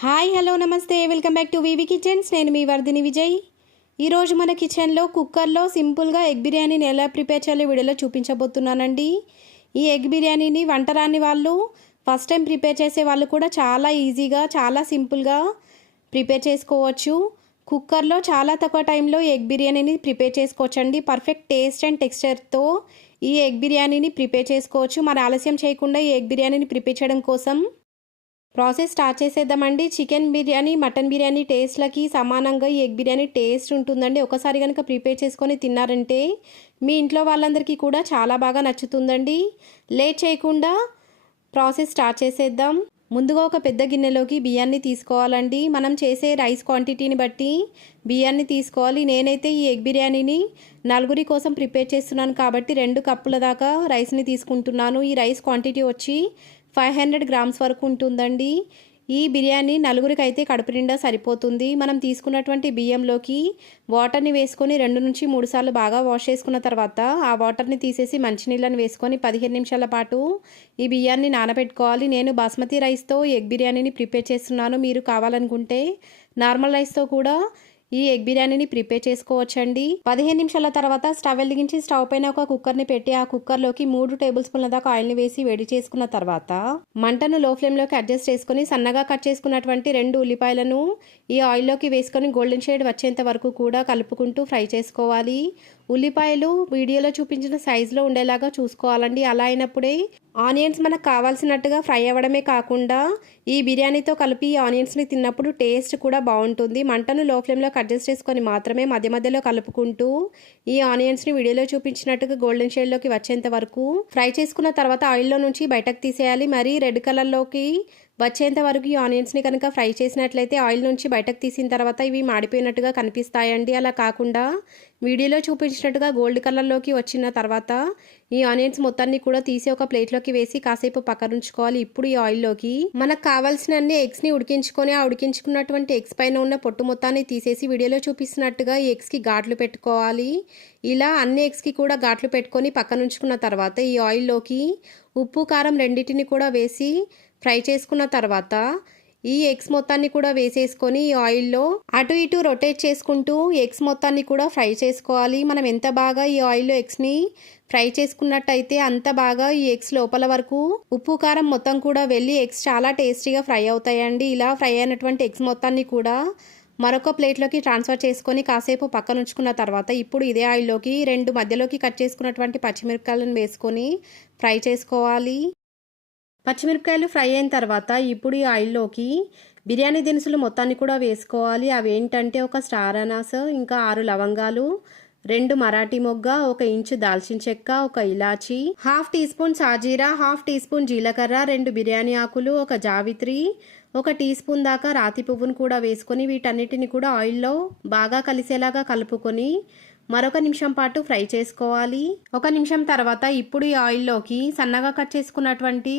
Hi hello నమస్తే. Welcome back to VV kitchens. నేను మీ వర్ధిని విజయ్. ఈరోజు మన కిచెన్లో కుక్కర్లో సింపుల్గా ఎగ్ బిర్యానీని ఎలా ప్రిపేర్ చేయాలో వీడియోలో చూపించబోతున్నానండి. ఈ ఎగ్ బిర్యానీని వంట రాని వాళ్ళు ఫస్ట్ టైం ప్రిపేర్ చేసే వాళ్ళు కూడా చాలా ఈజీగా చాలా సింపుల్గా ప్రిపేర్ చేసుకోవచ్చు. కుక్కర్లో చాలా తక్కువ టైంలో ఎగ్ బిర్యానీని ప్రిపేర్ చేసుకోవచ్చండి. పర్ఫెక్ట్ టేస్ట్ అండ్ టెక్స్చర్తో ఈ ఎగ్ బిర్యానీని ప్రిపేర్ చేసుకోవచ్చు. మరి ఆలస్యం చేయకుండా ఈ ఎగ్ బిర్యానీని ప్రిపేర్ చేయడం కోసం ప్రాసెస్ స్టార్ట్ చేసేద్దామండి. చికెన్ బిర్యానీ మటన్ బిర్యానీ టేస్ట్లకి సమానంగా ఈ ఎగ్ బిర్యానీ టేస్ట్ ఉంటుందండి. ఒకసారి కనుక ప్రిపేర్ చేసుకొని తిన్నారంటే మీ ఇంట్లో వాళ్ళందరికీ కూడా చాలా బాగా నచ్చుతుందండి. లేట్ చేయకుండా ప్రాసెస్ స్టార్ట్ చేసేద్దాం. ముందుగా ఒక పెద్ద గిన్నెలోకి బియ్యాన్ని తీసుకోవాలండి. మనం చేసే రైస్ క్వాంటిటీని బట్టి బియ్యాన్ని తీసుకోవాలి. నేనైతే ఈ ఎగ్ బిర్యానీని నలుగురి కోసం ప్రిపేర్ చేస్తున్నాను కాబట్టి రెండు కప్పుల దాకా రైస్ని తీసుకుంటున్నాను. ఈ రైస్ క్వాంటిటీ వచ్చి ఫైవ్ హండ్రెడ్ గ్రామ్స్ వరకు ఉంటుందండి. ఈ బిర్యానీ నలుగురికి అయితే కడుపు నిండా సరిపోతుంది. మనం తీసుకున్నటువంటి బియ్యంలోకి వాటర్ని వేసుకొని రెండు నుంచి మూడు సార్లు బాగా వాష్ చేసుకున్న తర్వాత ఆ వాటర్ని తీసేసి మంచినీళ్ళని వేసుకొని పదిహేను నిమిషాల పాటు ఈ బియ్యాన్ని నానబెట్టుకోవాలి. నేను బాస్మతి రైస్తో ఎగ్ బిర్యానీని ప్రిపేర్ చేస్తున్నాను. మీరు కావాలనుకుంటే నార్మల్ రైస్తో కూడా ఈ ఎగ్ బిర్యానీని ప్రిపేర్ చేసుకోవచ్చండి. పదిహేను నిమిషాల తర్వాత స్టవ్ వెలిగించి స్టవ్ పైన ఒక కుక్కర్ని పెట్టి ఆ కుక్కర్లోకి మూడు టేబుల్ స్పూన్ల దాకా ఆయిల్ని వేసి వేడి చేసుకున్న తర్వాత మంటను లో ఫ్లేమ్లోకి అడ్జస్ట్ చేసుకుని సన్నగా కట్ చేసుకున్నటువంటి రెండు ఉల్లిపాయలను ఈ ఆయిల్లోకి వేసుకొని గోల్డెన్ షేడ్ వచ్చేంత వరకు కూడా కలుపుకుంటూ ఫ్రై చేసుకోవాలి. ఉల్లిపాయలు వీడియోలో చూపించిన సైజులో ఉండేలాగా చూసుకోవాలండి. అలా అయినప్పుడే ఆనియన్స్ మనకు కావాల్సినట్టుగా ఫ్రై అవ్వడమే కాకుండా ఈ బిర్యానీతో కలిపి ఆనియన్స్ని తిన్నప్పుడు టేస్ట్ కూడా బాగుంటుంది. మంటను లో ఫ్లేమ్లో అడ్జస్ట్ చేసుకొని మాత్రమే మధ్య మధ్యలో కలుపుకుంటూ ఈ ఆనియన్స్ని వీడియోలో చూపించినట్టుగా గోల్డెన్ షేడ్లోకి వచ్చేంత వరకు ఫ్రై చేసుకున్న తర్వాత ఆయిల్లో నుంచి బయటకు తీసేయాలి. మరి రెడ్ కలర్లోకి వచ్చేంత వరకు ఈ ఆనియన్స్ని కనుక ఫ్రై చేసినట్లయితే ఆయిల్ నుంచి బయటకు తీసిన తర్వాత ఇవి మాడిపోయినట్టుగా కనిపిస్తాయండి. అలా కాకుండా వీడియోలో చూపించినట్టుగా గోల్డ్ కలర్లోకి వచ్చిన తర్వాత ఈ ఆనియన్స్ మొత్తాన్ని కూడా తీసి ఒక ప్లేట్లోకి వేసి కాసేపు పక్కనుంచుకోవాలి ఇప్పుడు ఈ ఆయిల్లోకి మనకు కావాల్సిన అన్ని ఎగ్స్ని ఉడికించుకొని ఆ ఉడికించుకున్నటువంటి ఎగ్స్ పైన ఉన్న పొట్టు మొత్తాన్ని తీసేసి వీడియోలో చూపిస్తున్నట్టుగా ఈ ఎగ్స్కి ఘాట్లు పెట్టుకోవాలి. ఇలా అన్ని ఎగ్స్కి కూడా ఘాట్లు పెట్టుకొని పక్కనుంచుకున్న తర్వాత ఈ ఆయిల్లోకి ఉప్పు కారం రెండింటిని కూడా వేసి ఫ్రై చేసుకున్న తర్వాత ఈ ఎగ్స్ మొత్తాన్ని కూడా వేసేసుకొని ఈ ఆయిల్లో అటు ఇటు రొటేట్ చేసుకుంటూ ఎగ్స్ మొత్తాన్ని కూడా ఫ్రై చేసుకోవాలి. మనం ఎంత బాగా ఈ ఆయిల్లో ఎగ్స్ని ఫ్రై చేసుకున్నట్టయితే అంత బాగా ఈ ఎగ్స్ లోపల వరకు ఉప్పు కారం మొత్తం కూడా వెళ్ళి ఎగ్స్ చాలా టేస్టీగా ఫ్రై అవుతాయండి. ఇలా ఫ్రై అయినటువంటి ఎగ్స్ మొత్తాన్ని కూడా మరొక ప్లేట్లోకి ట్రాన్స్ఫర్ చేసుకొని కాసేపు పక్కన ఉంచుకున్న తర్వాత ఇప్పుడు ఇదే ఆయిల్లోకి రెండు మధ్యలోకి కట్ చేసుకున్నటువంటి పచ్చిమిరపకాయలను వేసుకొని ఫ్రై చేసుకోవాలి. పచ్చిమిరపకాయలు ఫ్రై అయిన తర్వాత ఇప్పుడు ఈ ఆయిల్లోకి బిర్యానీ దినుసులు మొత్తాన్ని కూడా వేసుకోవాలి. అవి ఏంటంటే ఒక స్టార్ అనాస్ ఇంకా ఆరు లవంగాలు రెండు మరాఠీ మొగ్గ ఒక ఇంచు దాల్చిన చెక్క ఒక ఇలాచి హాఫ్ టీ స్పూన్ సాజీరా హాఫ్ టీ స్పూన్ జీలకర్ర రెండు బిర్యానీ ఆకులు ఒక జావిత్రి ఒక టీ స్పూన్ దాకా రాతి పువ్వును కూడా వేసుకొని వీటన్నిటిని కూడా ఆయిల్లో బాగా కలిసేలాగా కలుపుకొని మరొక నిమిషం పాటు ఫ్రై చేసుకోవాలి. ఒక నిమిషం తర్వాత ఇప్పుడు ఈ ఆయిల్లోకి సన్నగా కట్ చేసుకున్నటువంటి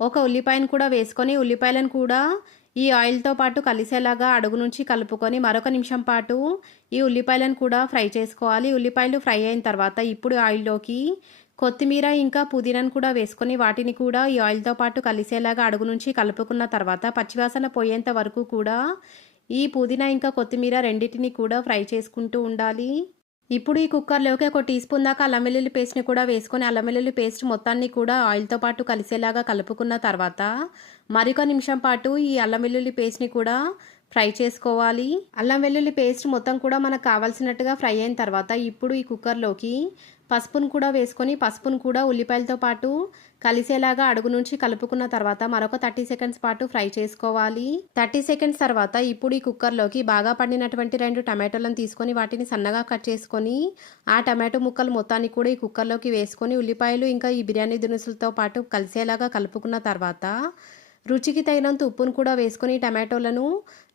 ఒక ఉల్లిపాయను కూడా వేసుకొని ఉల్లిపాయలను కూడా ఈ ఆయిల్తో పాటు కలిసేలాగా అడుగు నుంచి కలుపుకొని మరొక నిమిషం పాటు ఈ ఉల్లిపాయలను కూడా ఫ్రై చేసుకోవాలి. ఉల్లిపాయలు ఫ్రై అయిన తర్వాత ఇప్పుడు ఆయిల్లోకి కొత్తిమీర ఇంకా పుదీనాను కూడా వేసుకొని వాటిని కూడా ఈ ఆయిల్తో పాటు కలిసేలాగా అడుగు నుంచి కలుపుకున్న తర్వాత పచ్చివాసన పోయేంత వరకు కూడా ఈ పుదీనా ఇంకా కొత్తిమీర రెండింటిని కూడా ఫ్రై చేసుకుంటూ ఉండాలి. ఇప్పుడు ఈ కుక్కర్లోకి ఒక టీ స్పూన్ దాకా అల్లం వెల్లుల్లి పేస్ట్ని కూడా వేసుకొని అల్లం వెల్లుల్లి పేస్ట్ మొత్తాన్ని కూడా ఆయిల్తో పాటు కలిసేలాగా కలుపుకున్న తర్వాత మరొక నిమిషం పాటు ఈ అల్లం వెల్లుల్లి పేస్ట్ని కూడా ఫ్రై చేసుకోవాలి. అల్లం వెల్లుల్లి పేస్ట్ మొత్తం కూడా మనకు కావాల్సినట్టుగా ఫ్రై అయిన తర్వాత ఇప్పుడు ఈ కుక్కర్లోకి పసుపును కూడా వేసుకొని పసుపును కూడా ఉల్లిపాయలతో పాటు కలిసేలాగా అడుగు నుంచి కలుపుకున్న తర్వాత మరొక థర్టీ సెకండ్స్ పాటు ఫ్రై చేసుకోవాలి. థర్టీ సెకండ్స్ తర్వాత ఇప్పుడు ఈ కుక్కర్లోకి బాగా పండినటువంటి రెండు టమాటోలను తీసుకొని వాటిని సన్నగా కట్ చేసుకొని ఆ టమాటో ముక్కలు మొత్తాన్ని కూడా ఈ కుక్కర్లోకి వేసుకొని ఉల్లిపాయలు ఇంకా ఈ బిర్యానీ దినుసులతో పాటు కలిసేలాగా కలుపుకున్న తర్వాత రుచికి తగినంత ఉప్పును కూడా వేసుకొని టమాటోలను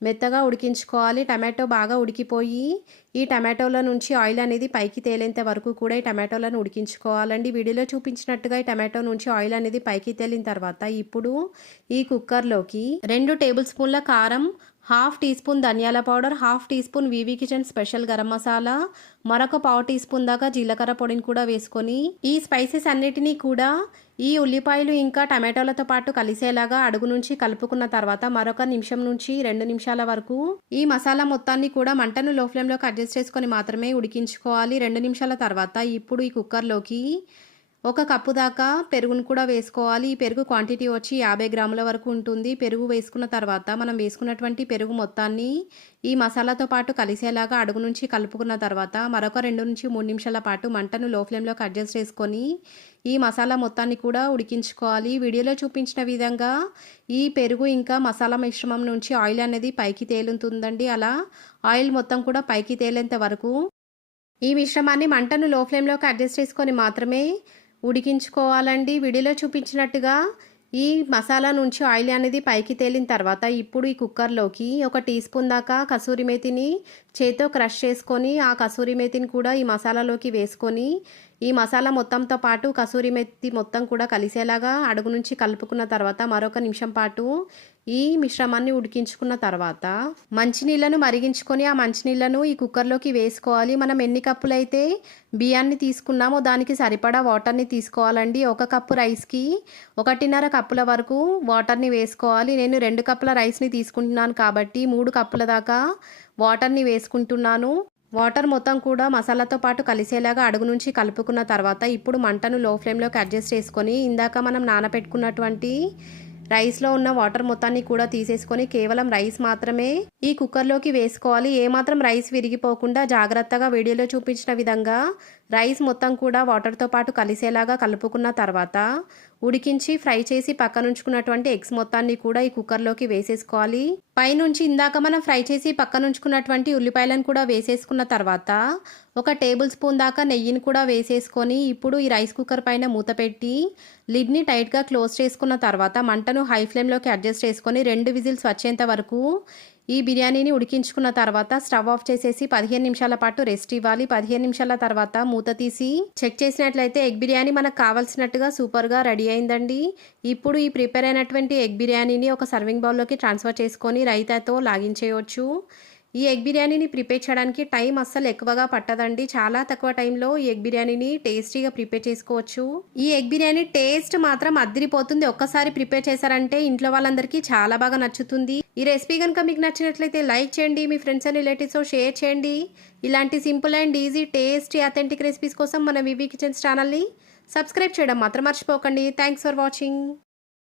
మెత్తగా ఉడికించుకోవాలి. టమాటో బాగా ఉడికిపోయి ఈ టమాటోల నుంచి ఆయిల్ అనేది పైకి తేలేంత వరకు కూడా ఈ టమాటోలను ఉడికించుకోవాలండి. వీడియోలో చూపించినట్టుగా ఈ టమాటో నుంచి ఆయిల్ అనేది పైకి తేలిన తర్వాత ఇప్పుడు ఈ కుక్కర్లోకి రెండు టేబుల్ స్పూన్ల కారం హాఫ్ టీ స్పూన్ ధనియాల powder half teaspoon VV kitchen special garam masala మరొక పావు టీ స్పూన్ దాకా జీలకర్ర పొడిని కూడా వేసుకొని ఈ స్పైసెస్ అన్నిటినీ కూడా ఈ ఉల్లిపాయలు ఇంకా టమాటోలతో పాటు కలిసేలాగా అడుగు నుంచి కలుపుకున్న తర్వాత మరొక నిమిషం నుంచి రెండు నిమిషాల వరకు ఈ మసాలా మొత్తాన్ని కూడా మంటను లో ఫ్లేమ్లోకి అడ్జస్ట్ చేసుకొని మాత్రమే ఉడికించుకోవాలి. రెండు నిమిషాల తర్వాత ఇప్పుడు ఈ కుక్కర్లోకి ఒక కప్పు దాకా పెరుగును కూడా వేసుకోవాలి. ఈ పెరుగు క్వాంటిటీ వచ్చి యాభై గ్రాముల వరకు ఉంటుంది. పెరుగు వేసుకున్న తర్వాత మనం వేసుకున్నటువంటి పెరుగు మొత్తాన్ని ఈ మసాలాతో పాటు కలిసేలాగా అడుగు నుంచి కలుపుకున్న తర్వాత మరొక రెండు నుంచి మూడు నిమిషాల పాటు మంటను లో ఫ్లేమ్లోకి అడ్జస్ట్ చేసుకొని ఈ మసాలా మొత్తాన్ని కూడా ఉడికించుకోవాలి. వీడియోలో చూపించిన విధంగా ఈ పెరుగు ఇంకా మసాలా మిశ్రమం నుంచి ఆయిల్ అనేది పైకి తేలుతుందండి. అలా ఆయిల్ మొత్తం కూడా పైకి తేలేంత వరకు ఈ మిశ్రమాన్ని మంటను లో ఫ్లేమ్లోకి అడ్జస్ట్ చేసుకొని మాత్రమే ఉడికించుకోవాలండి. వీడియోలో చూపించినట్టుగా ఈ మసాలా నుంచి ఆయిల్ అనేది పైకి తేలిన తర్వాత ఇప్పుడు ఈ కుక్కర్లోకి ఒక టీ స్పూన్ దాకా కసూరి మేతిని చేతితో క్రష్ చేసుకొని ఆ కసూరి మేతిని కూడా ఈ మసాలాలోకి వేసుకొని ఈ మసాలా మొత్తంతో పాటు కసూరి మెత్తి మొత్తం కూడా కలిసేలాగా అడుగు నుంచి కలుపుకున్న తర్వాత మరొక నిమిషం పాటు ఈ మిశ్రమాన్ని ఉడికించుకున్న తర్వాత మంచినీళ్ళను మరిగించుకొని ఆ మంచినీళ్ళను ఈ కుక్కర్లోకి వేసుకోవాలి. మనం ఎన్ని కప్పులైతే బియ్యాన్ని తీసుకున్నామో దానికి సరిపడా వాటర్ని తీసుకోవాలండి. ఒక కప్పు రైస్కి ఒకటిన్నర కప్పుల వరకు వాటర్ని వేసుకోవాలి. నేను రెండు కప్పుల రైస్ని తీసుకుంటున్నాను కాబట్టి మూడు కప్పుల దాకా వాటర్ని వేసుకుంటున్నాను. వాటర్ మొత్తం కూడా మసాలాతో పాటు కలిసేలాగా అడుగు నుంచి కలుపుకున్న తర్వాత ఇప్పుడు మంటను లో ఫ్లేమ్లోకి అడ్జస్ట్ చేసుకొని ఇందాక మనం నానబెట్టుకున్నటువంటి రైస్లో ఉన్న వాటర్ మొత్తాన్ని కూడా తీసేసుకొని కేవలం రైస్ మాత్రమే ఈ కుక్కర్లోకి వేసుకోవాలి. ఏమాత్రం రైస్ విరిగిపోకుండా జాగ్రత్తగా వీడియోలో చూపించిన విధంగా రైస్ మొత్తం కూడా వాటర్తో పాటు కలిసేలాగా కలుపుకున్న తర్వాత ఉడికించి ఫ్రై చేసి పక్కనుంచుకున్నటువంటి ఎగ్స్ మొత్తాన్ని కూడా ఈ కుక్కర్లోకి వేసేసుకోవాలి. పైనుంచి ఇందాక మనం ఫ్రై చేసి పక్కనుంచుకున్నటువంటి ఉల్లిపాయలను కూడా వేసేసుకున్న తర్వాత ఒక టేబుల్ స్పూన్ దాకా నెయ్యిని కూడా వేసేసుకొని ఇప్పుడు ఈ రైస్ కుక్కర్ పైన మూత పెట్టి లిడ్ని టైట్గా క్లోజ్ చేసుకున్న తర్వాత మంటను హై ఫ్లేమ్లోకి అడ్జస్ట్ చేసుకొని రెండు విజిల్స్ వచ్చేంత వరకు ఈ బిర్యానీని ఉడికించుకున్న తర్వాత స్టవ్ ఆఫ్ చేసేసి పదిహేను నిమిషాల పాటు రెస్ట్ ఇవ్వాలి. పదిహేను నిమిషాల తర్వాత మూత తీసి చెక్ చేసినట్లయితే ఎగ్ బిర్యానీ మనకు కావాల్సినట్టుగా సూపర్గా రెడీ అయిందండి. ఇప్పుడు ఈ ప్రిపేర్ అయినటువంటి ఎగ్ బిర్యానీని ఒక సర్వింగ్ బౌల్లోకి ట్రాన్స్ఫర్ చేసుకొని రైతాతో లాగించేయవచ్చు ఈ ఎగ్ బిర్యానీని ప్రిపేర్ చేయడానికి టైం అస్సలు ఎక్కువగా పట్టదండి. చాలా తక్కువ టైంలో ఈ ఎగ్ బిర్యానీని టేస్టీగా ప్రిపేర్ చేసుకోవచ్చు. ఈ ఎగ్ బిర్యానీ టేస్ట్ మాత్రం అద్దరిపోతుంది ఒక్కసారి ప్రిపేర్ చేశారంటే ఇంట్లో వాళ్ళందరికీ చాలా బాగా నచ్చుతుంది. ఈ రెసిపీ కనుక మీకు నచ్చినట్లయితే లైక్ చేయండి మీ ఫ్రెండ్స్ అండ్ రిలేటివ్స్తో షేర్ చేయండి. ఇలాంటి simple and easy tasty authentic recipes కోసం మన వివి కిచెన్స్ ఛానల్ని సబ్స్క్రైబ్ చేయడం మాత్రం మర్చిపోకండి. Thanks for watching.